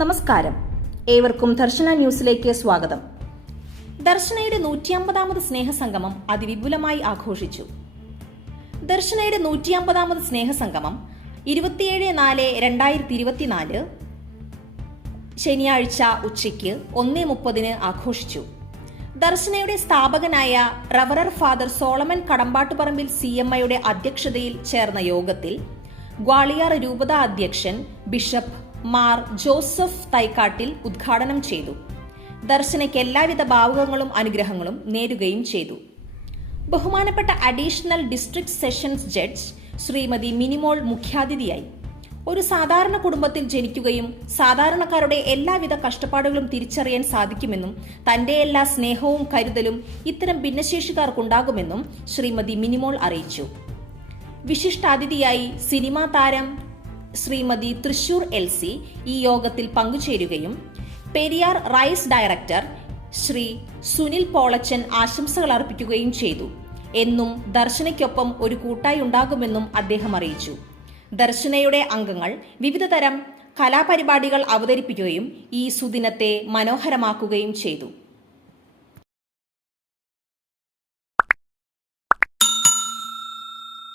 നമസ്കാരം, ഏവർക്കും ദർശന ന്യൂസിലേക്ക് സ്വാഗതം. ദർശനയുടെ 150ാമത് സ്നേഹസംഗമം അതിവിപുലമായി ആഘോഷിച്ചു. ദർശനയുടെ 150ാമത് സ്നേഹസംഗമം 27/4/2024 ശനിയാഴ്ച ഉച്ചയ്ക്ക് 1:30 ആഘോഷിച്ചു. ദർശനയുടെ സ്ഥാപകനായ റവറർ ഫാദർ സോളമൻ കടമ്പാട്ടുപറമ്പിൽ CMIയുടെ അധ്യക്ഷതയിൽ ചേർന്ന യോഗത്തിൽ ഗ്വാളിയാർ രൂപത അധ്യക്ഷൻ ബിഷപ്പ് മാർ ജോസഫ് തൈക്കാട്ടിൽ ഉദ്ഘാടനം ചെയ്തു. ദർശനയ്ക്ക് എല്ലാവിധ ഭാവുകങ്ങളും അനുഗ്രഹങ്ങളും നേരുകയും ചെയ്തു. ബഹുമാനപ്പെട്ട additional district sessions judge Shrimati Minimol മുഖ്യാതിഥിയായി. ഒരു സാധാരണ കുടുംബത്തിൽ ജനിക്കുകയും സാധാരണക്കാരുടെ എല്ലാവിധ കഷ്ടപ്പാടുകളും തിരിച്ചറിയാൻ സാധിക്കുമെന്നും തന്റെ എല്ലാ സ്നേഹവും കരുതലും ഇത്തരം ഭിന്നശേഷിക്കാർക്കുണ്ടാകുമെന്നും ശ്രീമതി മിനിമോൾ അറിയിച്ചു. വിശിഷ്ടാതിഥിയായി സിനിമാ താരം ശ്രീമതി തൃശൂർ LC ഈ യോഗത്തിൽ പങ്കുചേരുകയും പെരിയാർ റൈസ് ഡയറക്ടർ ശ്രീ സുനിൽ പോളച്ചൻ ആശംസകൾ അർപ്പിക്കുകയും ചെയ്തു. എന്നും ദർശനയ്ക്കൊപ്പം ഒരു കൂട്ടായി ഉണ്ടാകുമെന്നും അദ്ദേഹം അറിയിച്ചു. ദർശനയുടെ അംഗങ്ങൾ വിവിധ തരം കലാപരിപാടികൾ അവതരിപ്പിക്കുകയും ഈ സുദിനത്തെ മനോഹരമാക്കുകയും ചെയ്തു.